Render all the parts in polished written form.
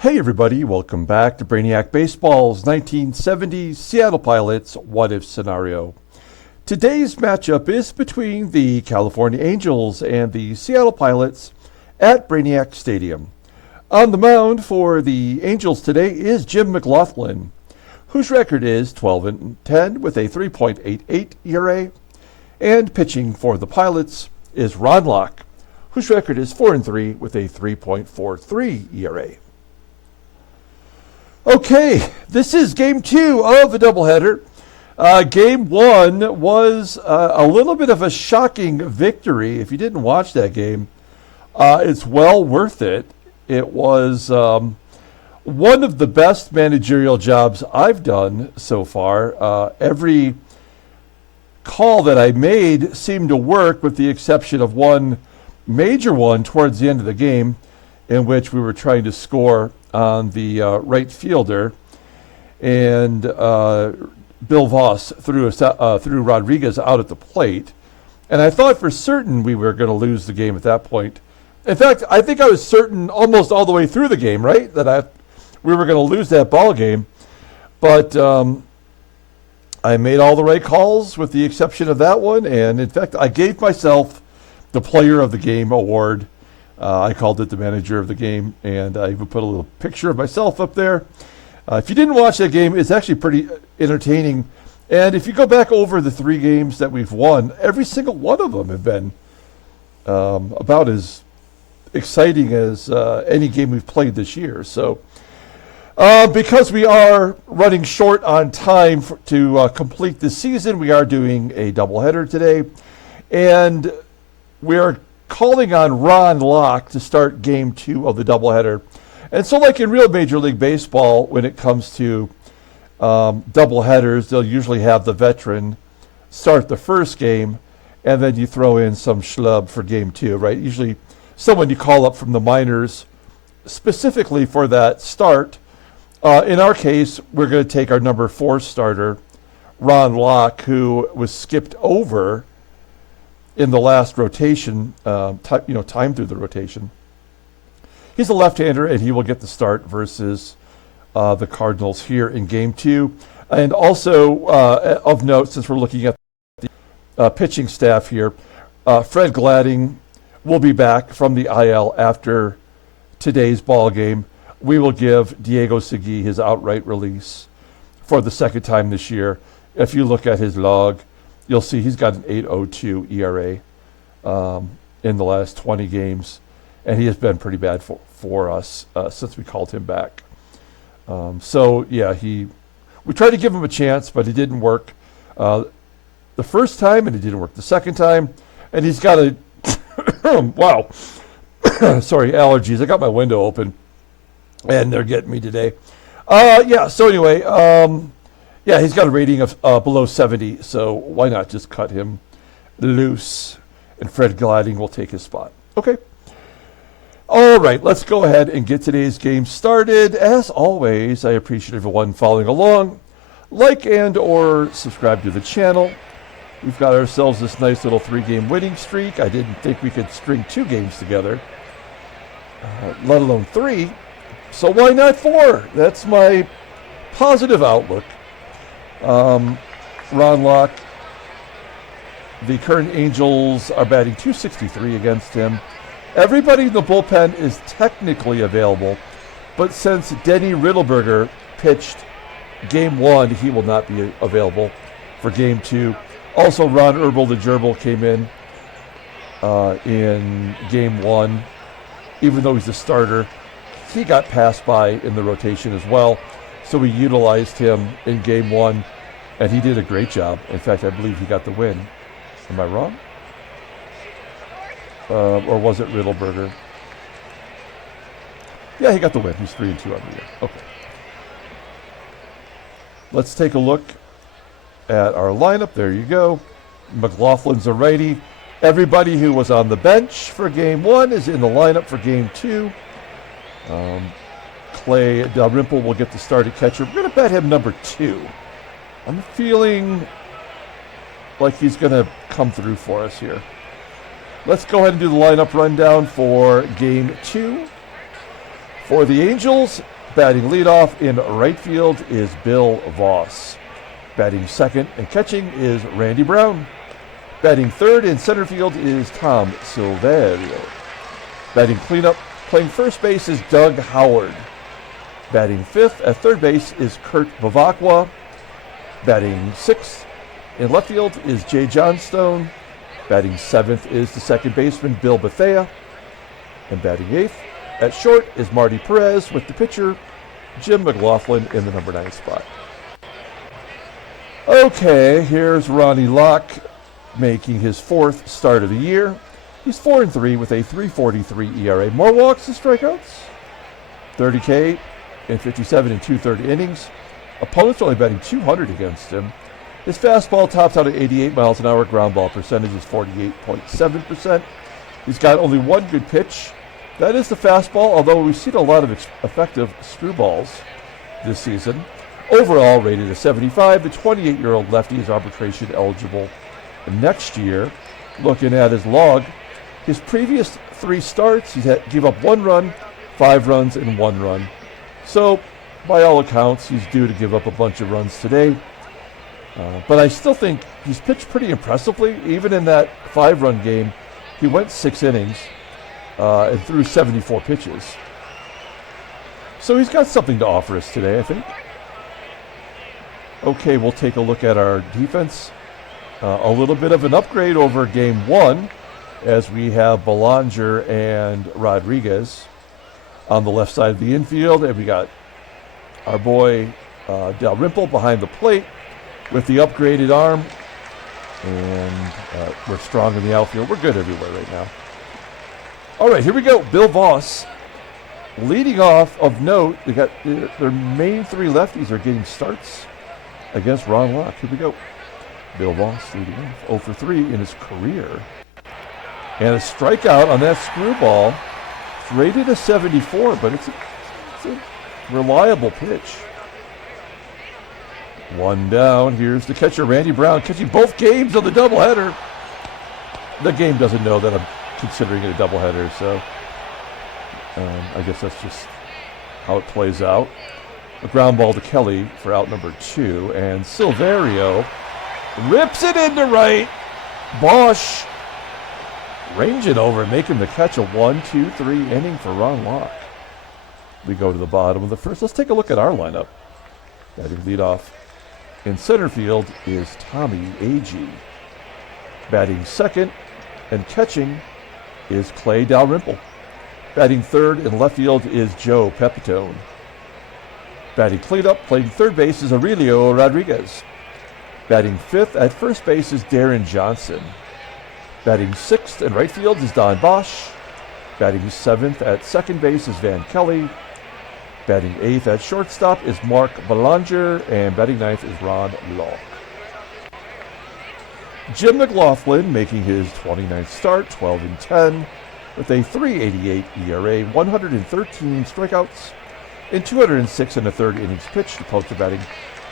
Hey everybody, welcome back to Brainiac Baseball's 1970 Seattle Pilots What If Scenario. Today's matchup is between the California Angels and the Seattle Pilots at Brainiac Stadium. On the mound for the Angels today is Jim McGLOTHLIN, whose record is 12-10 with a 3.88 ERA, and pitching for the Pilots is Ron Locke, whose record is 4-3 with a 3.43 ERA. Okay, this is game two of the doubleheader. Game one was a little bit of a shocking victory. If you didn't watch that game, it's well worth it. It was one of the best managerial jobs I've done so far. Every call that I made seemed to work, with the exception of one major one towards the end of the game, in which we were trying to score on the right fielder, and Bill Voss threw Rodriguez out at the plate, and I thought for certain we were going to lose the game at that point. In fact, I think I was certain almost all the way through the game, right, that we were going to lose that ball game. But I made all the right calls with the exception of that one, and in fact, I gave myself the Player of the Game award. I called it the Manager of the Game, and I even put a little picture of myself up there. If you didn't watch that game, it's actually pretty entertaining. And if you go back over the three games that we've won, every single one of them have been about as exciting as any game we've played this year. So because we are running short on time to complete this season, we are doing a doubleheader today. And we are calling on Ron Locke to start game two of the doubleheader. And so like in real Major League Baseball, when it comes to doubleheaders, they'll usually have the veteran start the first game, and then you throw in some schlub for game two, right? Usually someone you call up from the minors specifically for that start. In our case, we're going to take our number 4 starter, Ron Locke, who was skipped over in the last rotation, time through the rotation. He's a left-hander, and he will get the start versus the Cardinals here in game two. And also of note, since we're looking at the pitching staff here, Fred Gladding will be back from the IL after today's ball game. We will give Diego Segui his outright release for the second time this year. If you look at his log, you'll see he's got an 8.02 ERA in the last 20 games, and he has been pretty bad for us since we called him back. So yeah, we tried to give him a chance, but it didn't work the first time, and it didn't work the second time. And he's got a wow, sorry, allergies. I got my window open, and they're getting me today. So anyway. Yeah, he's got a rating of below 70, so why not just cut him loose, and Fred Gladding will take his spot. Okay. All right, let's go ahead and get today's game started. As always, I appreciate everyone following along. Like and or subscribe to the channel. We've got ourselves this nice little 3-game winning streak. I didn't think we could string 2 games together, let alone 3. So why not 4? That's my positive outlook. Ron Locke, the current Angels are batting .263 against him. Everybody in the bullpen is technically available, but since Denny Riddleberger pitched game 1, he will not be available for game 2. Also, Ron Erbel, the gerbil, came in game 1. Even though he's a starter, he got passed by in the rotation as well. So we utilized him in game 1, and he did a great job. In fact, I believe he got the win. Am I wrong? Or was it Riddleberger? Yeah, he got the win. He's 3-2 on the year. Okay. Let's take a look at our lineup. There you go. McGLOTHLIN's a righty. Everybody who was on the bench for game 1 is in the lineup for game 2. Clay DALRYMPLE will get the start at catcher. We're going to bet him number 2. I'm feeling like he's going to come through for us here. Let's go ahead and do the lineup rundown for game 2. For the Angels, batting leadoff in right field is Bill Voss. Batting second and catching is Randy Brown. Batting third in center field is Tom Silverio. Batting cleanup, playing first base is Doug Howard. Batting fifth at third base is Kurt BEVACQUA. Batting sixth in left field is Jay Johnstone. Batting seventh is the second baseman Bill BETHEA. And batting eighth at short is Marty PEREZ with the pitcher Jim McGLOTHLIN in the number 9 spot. Okay, here's Ronnie Locke making his fourth start of the year. He's 4-3 with a 3.43 ERA. More walks than strikeouts. 30K in 57 and 2/3 innings. Opponents only batting 200 against him. His fastball tops out at 88 miles an hour. Ground ball percentage is 48.7%. He's got only one good pitch. That is the fastball, although we've seen a lot of effective screwballs this season. Overall rated a 75. The 28-year-old lefty is arbitration eligible next year. Looking at his log, his previous 3 starts, he's gave up 1 run, 5 runs, and 1 run. So, by all accounts, he's due to give up a bunch of runs today. But I still think he's pitched pretty impressively. Even in that 5-run game, he went 6 innings and threw 74 pitches. So he's got something to offer us today, I think. Okay, we'll take a look at our defense. A little bit of an upgrade over game 1, as we have Belanger and Rodriguez on the left side of the infield, and we got our boy Dalrymple behind the plate with the upgraded arm, and we're strong in the outfield. We're good everywhere right now. All right, here we go. Bill Voss leading off. Of note, they got their main 3 lefties are getting starts against Ron Locke. Here we go. Bill Voss leading off 0 for 3 in his career. And a strikeout on that screwball. It's rated a 74, but it's a reliable pitch. 1 down. Here's the catcher, Randy Brown, catching both games on the doubleheader. The game doesn't know that I'm considering it a doubleheader, so I guess that's just how it plays out. A ground ball to Kelly for out number 2, and Silverio rips it into right. Bosch ranging over and making the catch. A 1-2-3 inning for Ron Locke. We go to the bottom of the first. Let's take a look at our lineup. Batting leadoff in center field is Tommie, AGEE. Batting second and catching is Clay Dalrymple. Batting third in left field is Joe PEPITONE. Batting cleanup, playing third base is Aurelio Rodriguez. Batting fifth at first base is Deron Johnson. Batting sixth in right field is Don Bosch. Batting seventh at second base is Van Kelly. Batting eighth at shortstop is Mark Belanger. And batting ninth is Ron Locke. Jim McGLOTHLIN making his 29th start, 12-10, with a 3.88 ERA, 113 strikeouts, in 206 1/3 innings pitched. Opponents are batting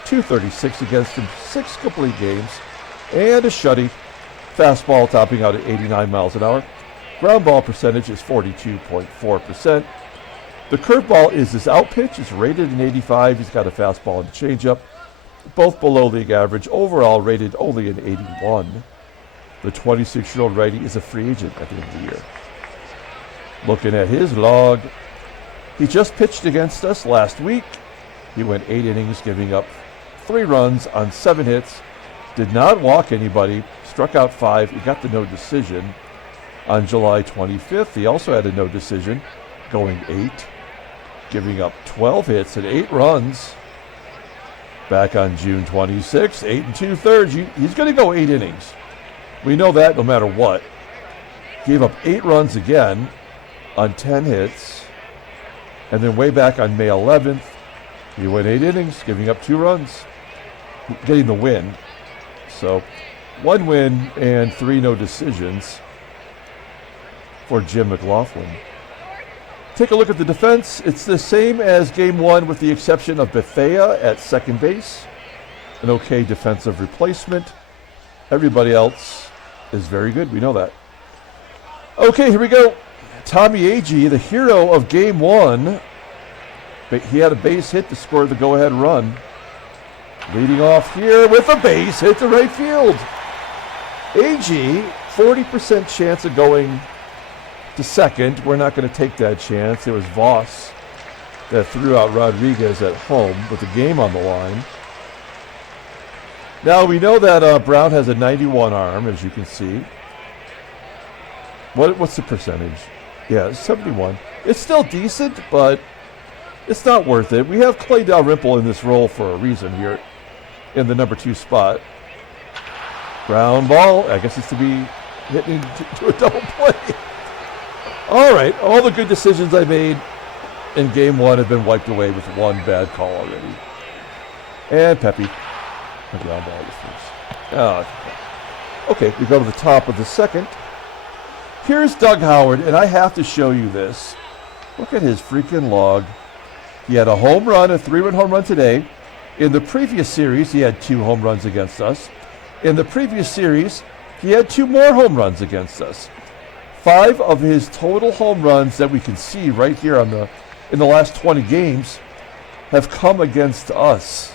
.236 against him, 6 complete games, and a shutty. Fastball topping out at 89 miles an hour. Ground ball percentage is 42.4%. The curveball is his out pitch. It's rated an 85. He's got a fastball and a changeup, both below league average. Overall rated only an 81. The 26-year-old righty is a free agent at the end of the year. Looking at his log, he just pitched against us last week. He went 8 innings, giving up 3 runs on 7 hits. Did not walk anybody. Struck out 5. He got the no decision on July 25th. He also had a no decision, going 8, giving up 12 hits and 8 runs. Back on June 26th, 8 2/3. He's going to go 8 innings. We know that no matter what. Gave up 8 runs again on 10 hits. And then way back on May 11th, he went 8 innings, giving up 2 runs, getting the win. So 1 win and 3 no decisions for Jim McGLOTHLIN. Take a look at the defense. It's the same as game 1 with the exception of BETHEA at second base. An okay defensive replacement. Everybody else is very good. We know that. Okay, here we go. Tommie, AGEE, the hero of game 1, But he had a base hit to score the go-ahead run. Leading off here with a base hit to right field. AGEE, 40% chance of going to second. We're not going to take that chance. It was VOSS that threw out Rodriguez at home with the game on the line. Now we know that Brown has a 91 arm, as you can see. What's the percentage? Yeah, 71. It's still decent, but it's not worth it. We have Clay Dalrymple in this role for a reason here in the number 2 spot. Ground ball. I guess it's to be hitting to a double play. All right. All the good decisions I made in game 1 have been wiped away with one bad call already. And Pepe. A ground ball to first. Oh, okay, we go to the top of the second. Here's Doug Howard, and I have to show you this. Look at his freaking log. He had a home run, a 3-run home run today. In the previous series, he had 2 home runs against us. In the previous series, he had 2 more home runs against us. 5 of his total home runs that we can see right here in the last 20 games have come against us.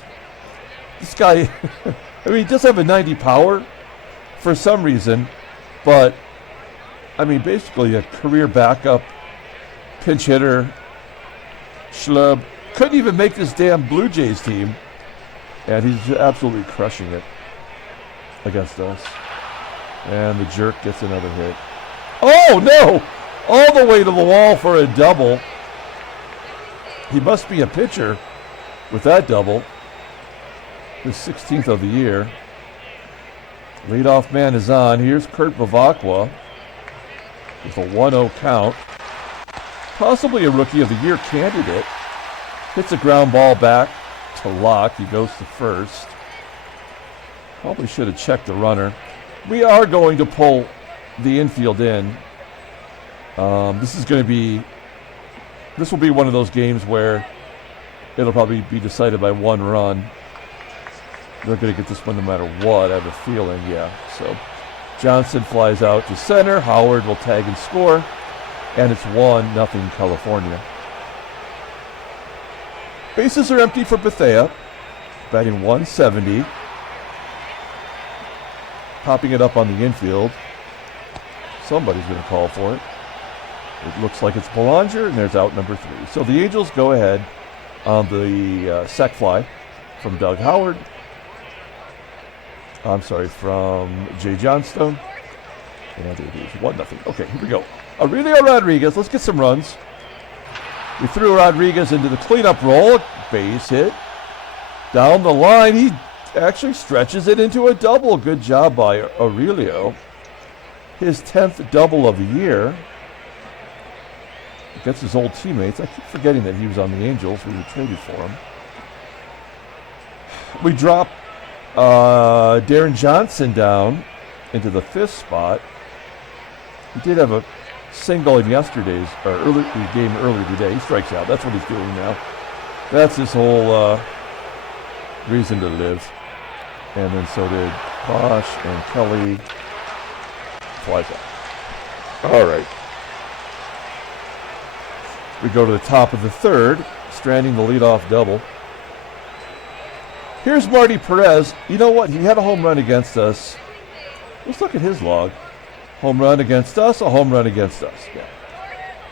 This guy, I mean, he does have a 90 power for some reason, but, I mean, basically a career backup, pinch hitter, schlub. Couldn't even make this damn Blue Jays team, and he's absolutely crushing it against us. And the jerk gets another hit. Oh, no! All the way to the wall for a double. He must be a pitcher with that double. His 16th of the year. Leadoff man is on. Here's Kurt BEVACQUA with a 1-0 count. Possibly a Rookie of the Year candidate. Hits a ground ball back to Locke. He goes to first. Probably should have checked the runner. We are going to pull the infield in. This will be one of those games where it'll probably be decided by 1 run. They're going to get this one no matter what, I have a feeling, yeah. So Johnson flies out to center. Howard will tag and score. And it's 1-0 California. Bases are empty for BETHEA. Batting 170. Popping it up on the infield. Somebody's going to call for it. It looks like it's Belanger, and there's out number 3. So the Angels go ahead on the sac fly from Doug Howard. I'm sorry, from Jay Johnstone. And it is 1-0. Okay, here we go. Aurelio Rodriguez, let's get some runs. We threw Rodriguez into the cleanup roll. Base hit. Down the line, he actually stretches it into a double. Good job by Aurelio. His 10th double of the year. Gets his old teammates. I keep forgetting that he was on the Angels. We were traded for him. We drop Deron Johnson down into the 5th spot. He did have a single in yesterday's game earlier today. He strikes out. That's what he's doing now. That's his whole reason to live. And then so did Bosch and Kelly. Flies out. All right. We go to the top of the 3rd, stranding the leadoff double. Here's Marty PEREZ. You know what? He had a home run against us. Let's look at his log. Home run against us, a home run against us. Yeah.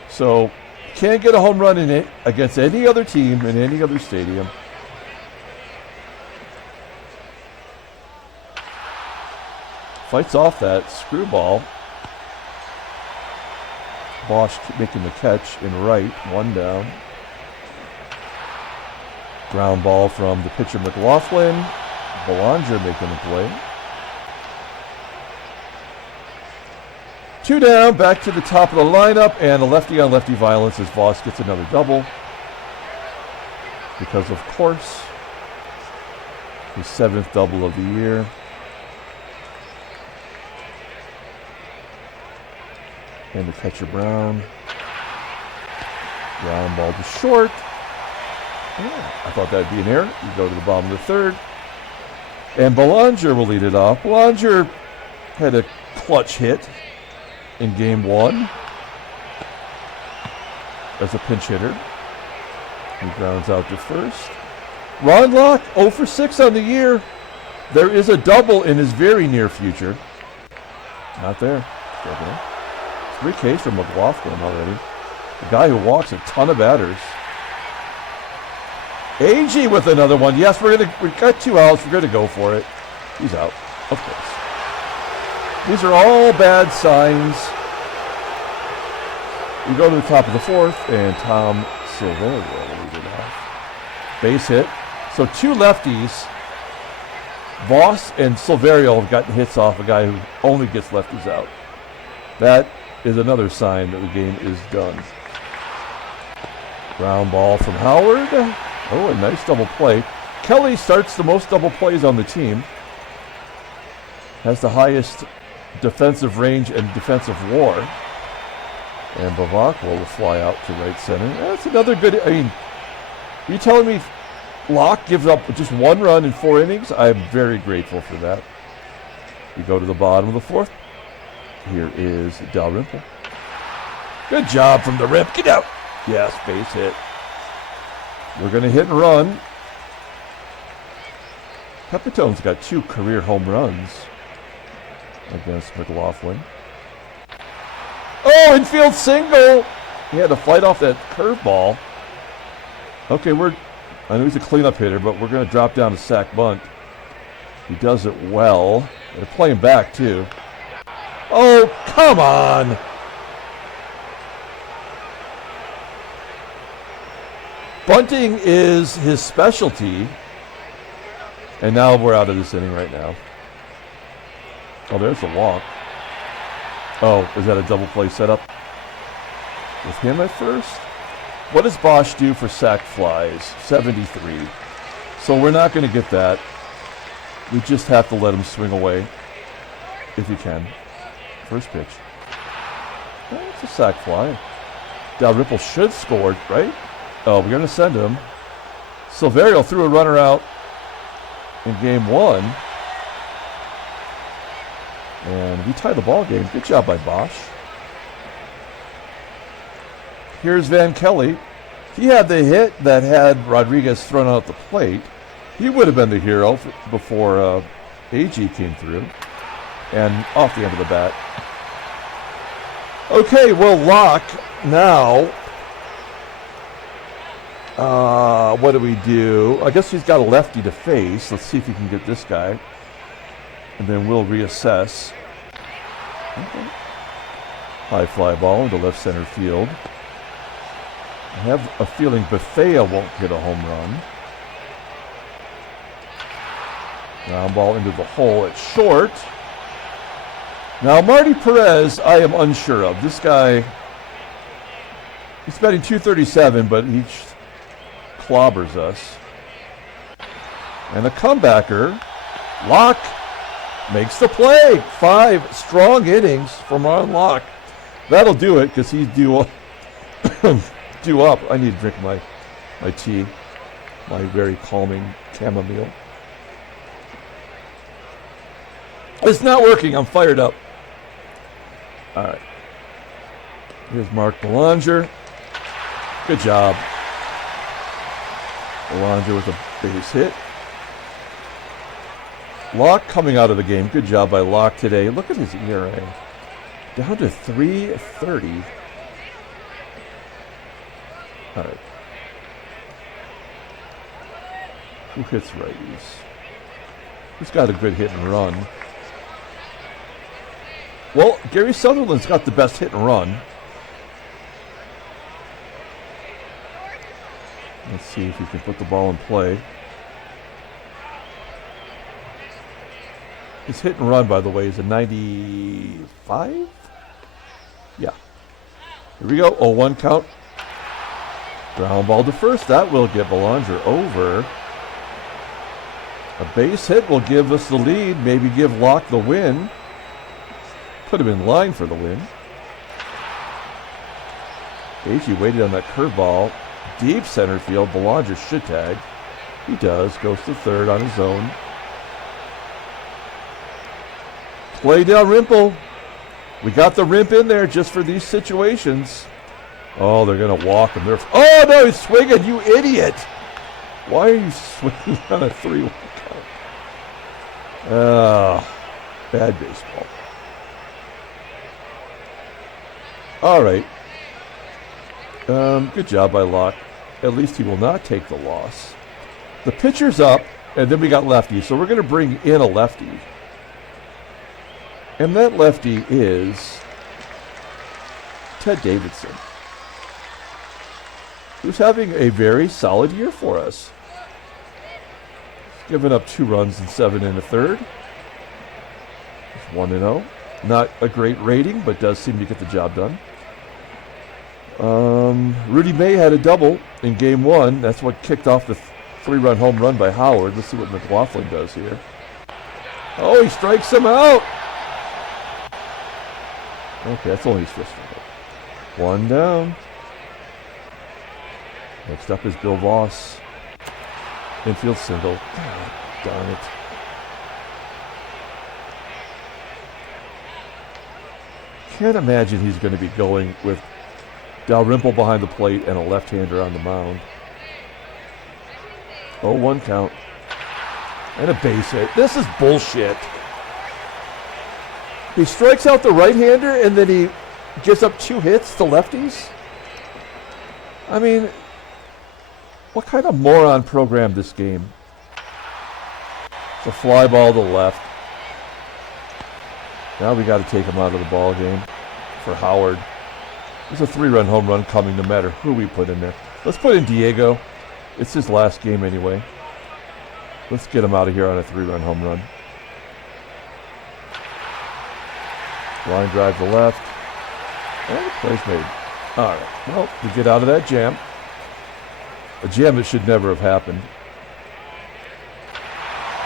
So, can't get a home run in it against any other team in any other stadium. Fights off that screwball. Bosch making the catch in right, 1 down. Ground ball from the pitcher McGLOTHLIN. Belanger making the play. 2 down, back to the top of the lineup, and a lefty on lefty violence as VOSS gets another double. Because, of course, his 7th double of the year. And the catcher Brown. Ground ball to short. Yeah, I thought that'd be an error. You go to the bottom of the 3rd. And Belanger will lead it off. Belanger had a clutch hit in game 1 as a pinch hitter. He grounds out to first. Ron Locke, 0 for 6 on the year. There is a double in his very near future. Not there. 3 Ks from McGLOTHLIN already. The guy who walks a ton of batters. AGEE with another one. Yes, we've got 2 outs. We're gonna go for it. He's out, of course. These are all bad signs. We go to the top of the 4th, and Tom Silverio will lead it off. Base hit. So 2 lefties. VOSS and Silverio have gotten hits off a guy who only gets lefties out. That is another sign that the game is done. Ground ball from Howard. Oh, a nice double play. Kelly starts the most double plays on the team. Has the highest defensive range and defensive WAR. And BEVACQUA will fly out to right center. That's another good, I mean, are you telling me Locke gives up just 1 run in 4 innings? I'm very grateful for that. We go to the bottom of the 4th. Here is DALRYMPLE. Good job from the rip. Get out. Yes, base hit. We're going to hit and run. PEPITONE's got 2 career home runs against McGLOTHLIN. Oh, infield single. He had to fight off that curveball. Okay, I know he's a cleanup hitter, but we're going to drop down to sack bunt. He does it well. They're playing back, too. Oh, come on. Bunting is his specialty. And now we're out of this inning right now. Oh, there's the walk. Oh, is that a double play setup? With him at first? What does Bosch do for sac flies? 73. So we're not going to get that. We just have to let him swing away if he can. First pitch. Oh, it's a sac fly. DALRYMPLE should score, right? Oh, we're going to send him. Silverio threw a runner out in game 1. And we tie the ball game. Good job by Bosch. Here's Van Kelly. He had the hit that had Rodriguez thrown out the plate. He would have been the hero before AGEE came through. And off the end of the bat. Okay, well, Locke now. What do we do? I guess he's got a lefty to face. Let's see if he can get this guy. And then we'll reassess. Okay. High fly ball into left center field. I have a feeling BETHEA won't hit a home run. Ground ball into the hole at short. Now Marty PEREZ, I am unsure of. This guy, he's batting .237, but he clobbers us. And a comebacker, Locke makes the play. 5 strong innings from Ron Locke. That'll do it because he's due up. I need to drink my tea, my very calming chamomile. It's not working. I'm fired up. All right. Here's Mark Belanger. Good job. Belanger with a base hit. Locke coming out of the game. Good job by Locke today. Look at his ERA. Down to 3.30. All right. Who hits righties? Who's got a good hit and run? Well, Gary Sutherland's got the best hit and run. Let's see if he can put the ball in play. His hit and run, by the way, is a 95? Yeah. Here we go. 0-1 count. Ground ball to first. That will get Belanger over. A base hit will give us the lead. Maybe give Locke the win. Put him in line for the win. AGEE waited on that curveball. Deep center field. Belanger should tag. He does. Goes to third on his own. Play DALRYMPLE. We got the rimp in there just for these situations. Oh, they're going to walk him. Oh, no, he's swinging, you idiot. Why are you swinging on a 3-1 count? Bad baseball. All right. Good job by Locke. At least he will not take the loss. The pitcher's up, and then we got lefty. So we're going to bring in a lefty. And that lefty is Ted Davidson, who's having a very solid year for us. He's given up 2 runs and 7 1/3. He's 1-0. Not a great rating, but does seem to get the job done. Rudy May had a double in game 1. That's what kicked off the 3-run home run by Howard. Let's see what McGLOTHLIN does here. Oh, he strikes him out. Okay, that's only his first one. 1 down. Next up is Bill Voss. Infield single. Oh, darn it. Can't imagine he's going to be going with Dalrymple behind the plate and a left-hander on the mound. 0-1 count. And a base hit. This is bullshit. He strikes out the right-hander and then he gives up 2 hits to lefties? I mean, what kind of moron programmed this game? It's a fly ball to the left. Now we got to take him out of the ball game for Howard. There's a 3-run home run coming no matter who we put in there. Let's put in Diego. It's his last game anyway. Let's get him out of here on a 3-run home run. Line drive to left. And the play's made. All right. Well, we get out of that jam. A jam that should never have happened.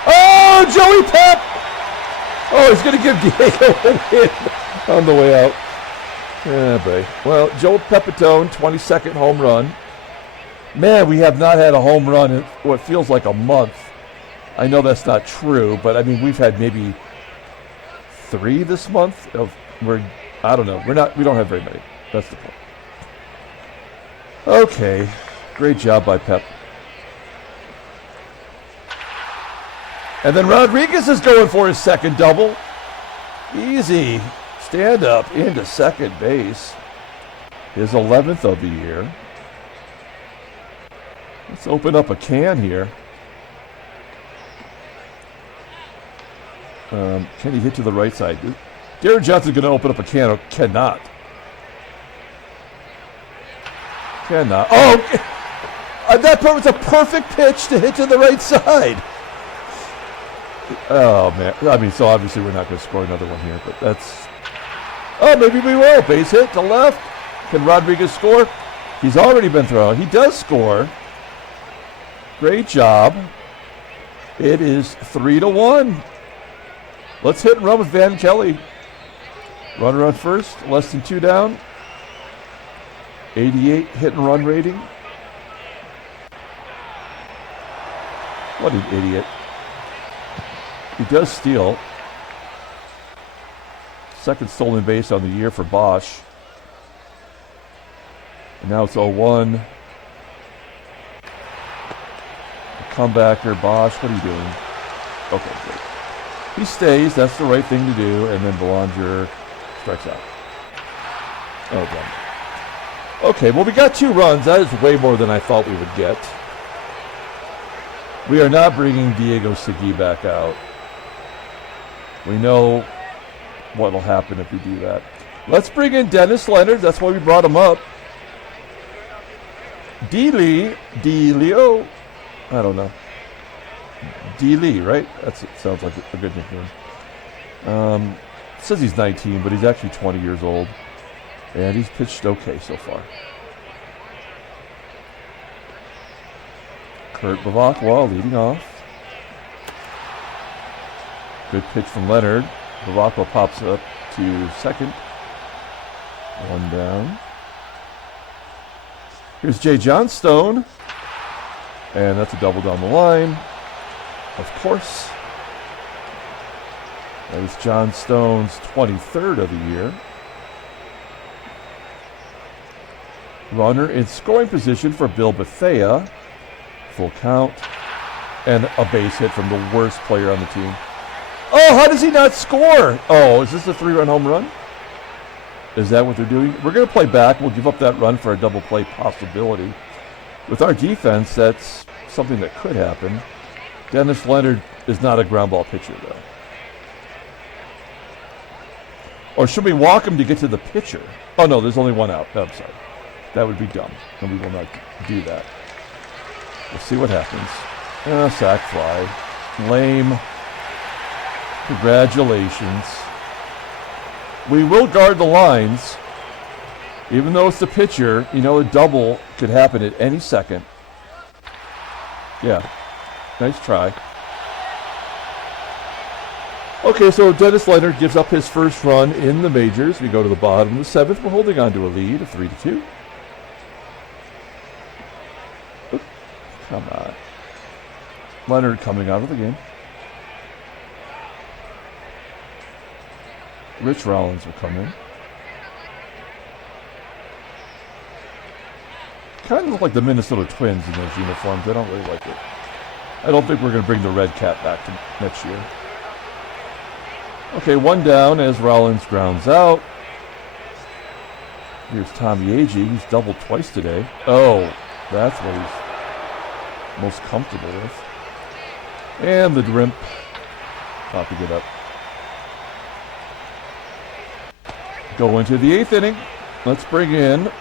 Oh, Joey Pep! Oh, he's going to give Diego a hit on the way out. Yeah, boy. Well, Joe Pepitone, 22nd home run. Man, we have not had a home run in what feels like a month. I know that's not true, but I mean, we've had maybe 3 this month. I don't know. We don't have very many. That's the point. Okay. Great job by Pep. And then Rodriguez is going for his second double. Easy. Stand up into second base. His 11th of the year. Let's open up a can here. Can he hit to the right side? Deron Johnson's going to open up a can. Cannot. Cannot. Oh! That was a perfect pitch to hit to the right side. Oh, man. I mean, so obviously we're not going to score another one here, but that's... Oh, maybe we will. Base hit to left. Can Rodriguez score? He's already been thrown. He does score. Great job. It is 3-1. Let's hit and run with Van Kelly. Runner on first, less than 2 down. 88 hit and run rating. What an idiot. He does steal. Second stolen base on the year for Bosch. And now it's 0-1. Comebacker, Bosch, what are you doing? Okay, great. He stays, that's the right thing to do, and then Belanger strikes out. Oh, God. Okay, well, we got 2 runs. That is way more than I thought we would get. We are not bringing Diego Segui back out. We know what will happen if we do that. Let's bring in Dennis Leonard. That's why we brought him up. D-Leo. I don't know. D-Lee, right? It sounds like a good nickname. It says he's 19, but he's actually 20 years old. And he's pitched okay so far. Kurt BEVACQUA leading off. Good pitch from Leonard. BEVACQUA pops up to second. 1 down. Here's Jay Johnstone. And that's a double down the line. Of course. That is Johnstone's 23rd of the year. Runner in scoring position for BETHEA. Full count. And a base hit from the worst player on the team. Oh, how does he not score? Oh, is this a 3-run home run? Is that what they're doing? We're going to play back. We'll give up that run for a double play possibility. With our defense, that's something that could happen. Dennis Leonard is not a ground ball pitcher, though. Or should we walk him to get to the pitcher? Oh, no, there's only one out. No, I'm sorry. That would be dumb, and we will not do that. We'll see what happens. Sack fly. Lame. Congratulations. We will guard the lines. Even though it's the pitcher, you know, a double could happen at any second. Yeah. Nice try. Okay, so Dennis Leonard gives up his first run in the majors. We go to the bottom of the 7th. We're holding on to a lead of 3-2. Oop, come on. Leonard coming out of the game. Rich Rollins will come in. Kind of look like the Minnesota Twins in those uniforms. I don't really like it. I don't think we're going to bring the red cat back to next year. Okay, one down as Rollins grounds out. Here's Tommie AGEE. He's doubled twice today. Oh, that's what he's most comfortable with. And the Drimp. Popping it up. Go into the 8th inning. Let's bring in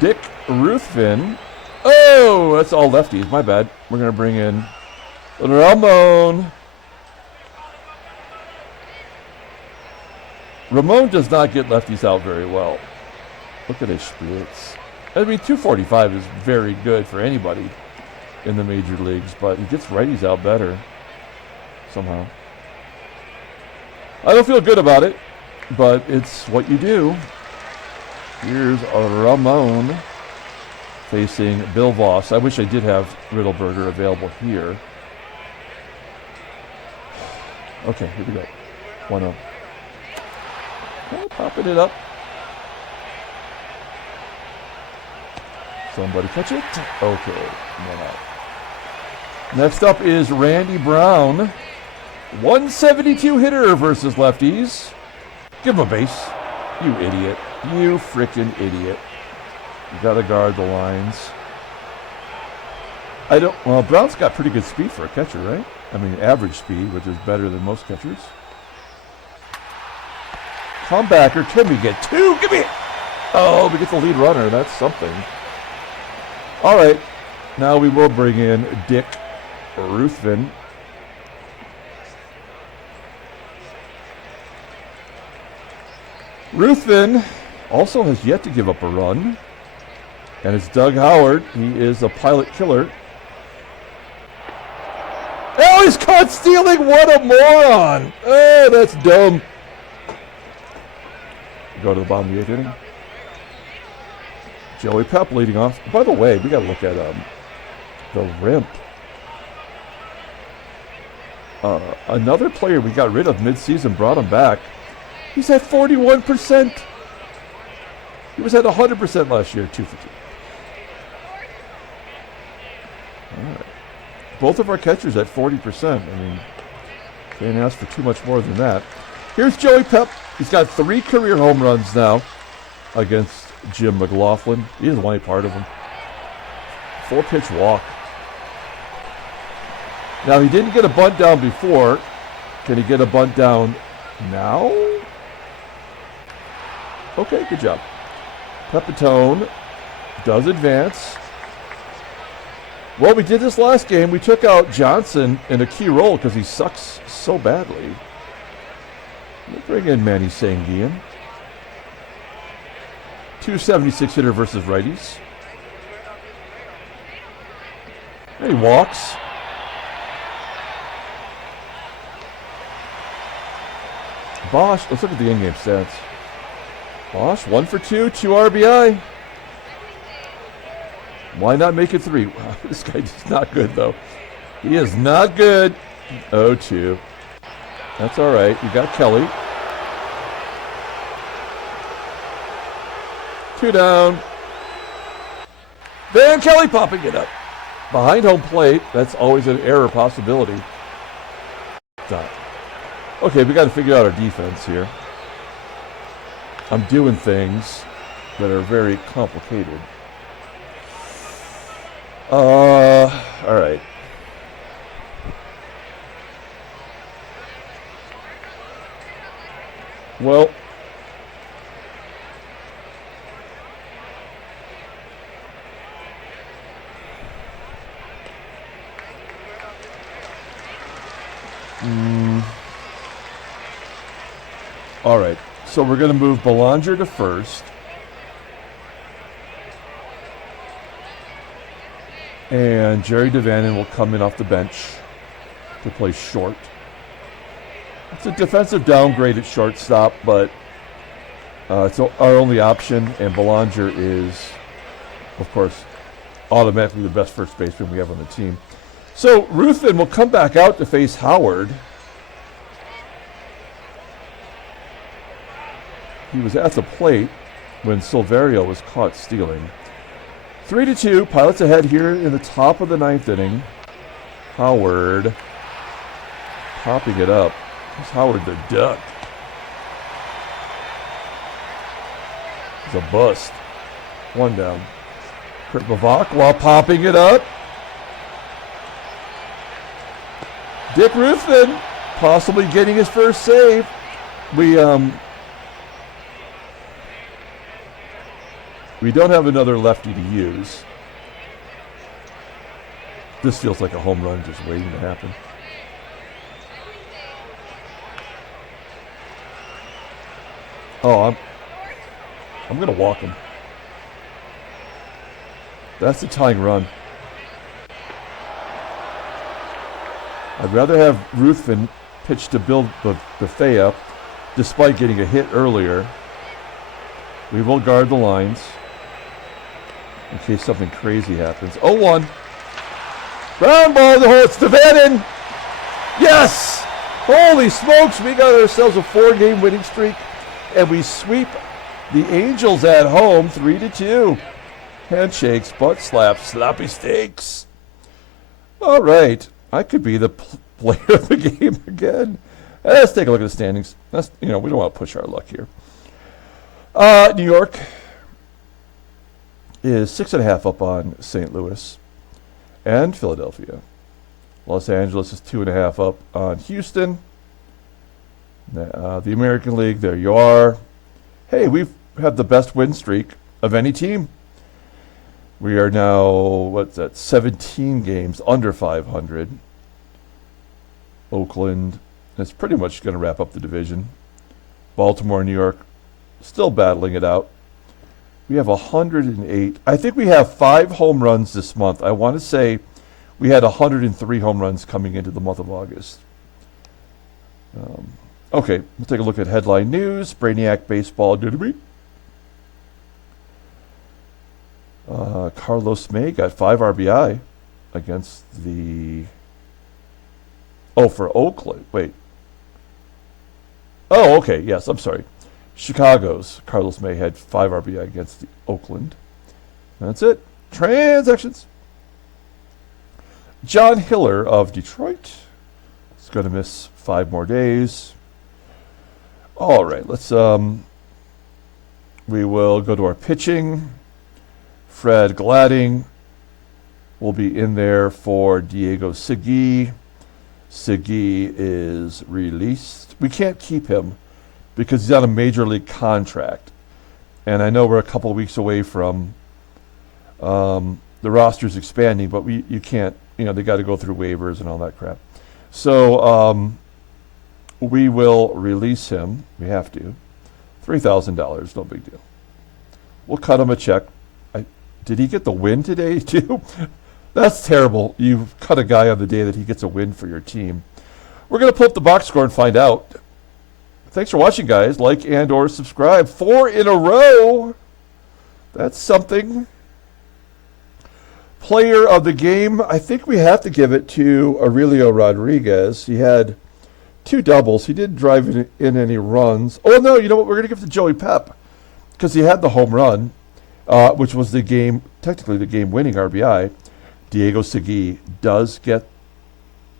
Dick Ruthven. Oh, that's all lefties. My bad. We're going to bring in Ramon. Ramon does not get lefties out very well. Look at his splits. I mean, 245 is very good for anybody in the major leagues, but he gets righties out better somehow. I don't feel good about it, but it's what you do. Here's Ramon facing Bill Voss. I wish I did have Riddleberger available here. Okay, here we go. 1-0. Popping it up. Somebody catch it. Okay, 1 out. Next up is Randy Brown. 172 hitter versus lefties. Give him a base. You idiot. You frickin' idiot. You gotta guard the lines. Well, Brown's got pretty good speed for a catcher, right? I mean, average speed, which is better than most catchers. Comebacker, can we get 2? Give me it! Oh, we get the lead runner. That's something. All right. Now we will bring in Dick Ruthven. Ruthven also has yet to give up a run. And it's Doug Howard. He is a pilot killer. Oh, he's caught stealing. What a moron. Oh, that's dumb. Go to the bottom of the 8th inning. Joey Pep leading off. By the way, we got to look at the Rimp. Another player we got rid of mid-season, brought him back. He's at 41%. He was at 100% last year, 250. All right. Both of our catchers at 40%. I mean, can't ask for too much more than that. Here's Joey Pep. He's got 3 career home runs now against Jim McGLOTHLIN. He doesn't want any part of him. 4-pitch walk. Now, he didn't get a bunt down before. Can he get a bunt down now? Okay, good job. Pepitone does advance. Well, we did this last game. We took out Johnson in a key role because he sucks so badly. We'll bring in Manny Sanguian. 276 hitter versus righties. And he walks. Bosch, let's look at the in-game stats. Bosch, 1 for 2, 2 RBI. Why not make it 3? Wow, this guy is not good, though. He is not good. 0-2. That's all right. You got Kelly. 2 down. Van Kelly popping it up. Behind home plate. That's always an error possibility. Done. Okay, we got to figure out our defense here. I'm doing things that are very complicated. All right. Well, all right. So we're going to move Belanger to first. And Jerry DeVannen will come in off the bench to play short. It's a defensive downgrade at shortstop, but it's our only option, and Belanger is, of course, automatically the best first baseman we have on the team. So Ruthven will come back out to face Howard. He was at the plate when Silverio was caught stealing. 3-2, Pilots ahead here in the top of the 9th inning. Howard popping it up. It's Howard the Duck. It's a bust. 1 down. Kurt BEVACQUA popping it up. Dick Ruthven possibly getting his first save. We don't have another lefty to use. This feels like a home run just waiting to happen. Oh, I'm going to walk him. That's the tying run. I'd rather have Ruthven pitch to Bill BETHEA, despite getting a hit earlier. We will guard the lines in case something crazy happens. 0-1. Ground ball to the hole. It's DeVannen. Yes! Holy smokes, we got ourselves a 4-game winning streak, and we sweep the Angels at home 3-2. Handshakes, butt slaps, sloppy steaks. All right. I could be the player of the game again. Let's take a look at the standings. We don't want to push our luck here. New York is 6.5 up on St. Louis and Philadelphia. Los Angeles is 2.5 up on Houston. The American League, there you are. Hey, we've had the best win streak of any team. We are now, 17 games under 500. Oakland is pretty much going to wrap up the division. Baltimore, New York, still battling it out. We have 108. I think we have 5 home runs this month. I want to say we had 103 home runs coming into the month of August. Okay, we'll take a look at headline news. Brainiac baseball due to me. Carlos May got 5 RBI against the... Oh, for Oakland. Wait. Oh, okay. Yes, I'm sorry. Chicago's Carlos May had 5 RBI against the Oakland. That's it. Transactions. John Hiller of Detroit is going to miss 5 more days. All right, let's... we will go to our pitching. Fred Gladding will be in there for Diego Segui. Segui is released. We can't keep him because he's on a major league contract. And I know we're a couple of weeks away from the roster's expanding, but you can't, they got to go through waivers and all that crap. So we will release him. We have to. $3,000, no big deal. We'll cut him a check. Did he get the win today, too? That's terrible. You cut a guy on the day that he gets a win for your team. We're going to pull up the box score and find out. Thanks for watching, guys. Like and or subscribe. 4 in a row. That's something. Player of the game, I think we have to give it to Aurelio Rodriguez. He had 2 doubles. He didn't drive in any runs. Oh, no, you know what? We're going to give it to Joey Pep because he had the home run. which was the game, technically the game-winning RBI. Diego Segui does get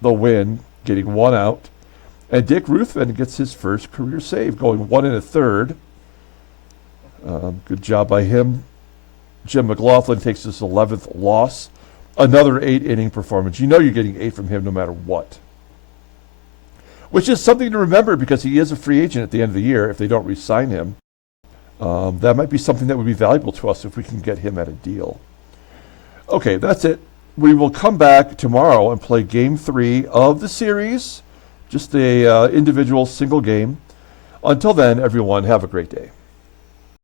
the win, getting one out. And Dick Ruthven gets his first career save, going 1 1/3. Good job by him. Jim McGLOTHLIN takes his 11th loss. Another 8-inning performance. You know you're getting 8 from him no matter what. Which is something to remember because he is a free agent at the end of the year if they don't re-sign him. That might be something that would be valuable to us if we can get him at a deal. Okay, that's it. We will come back tomorrow and play Game 3 of the series. Just a individual single game. Until then, everyone, have a great day.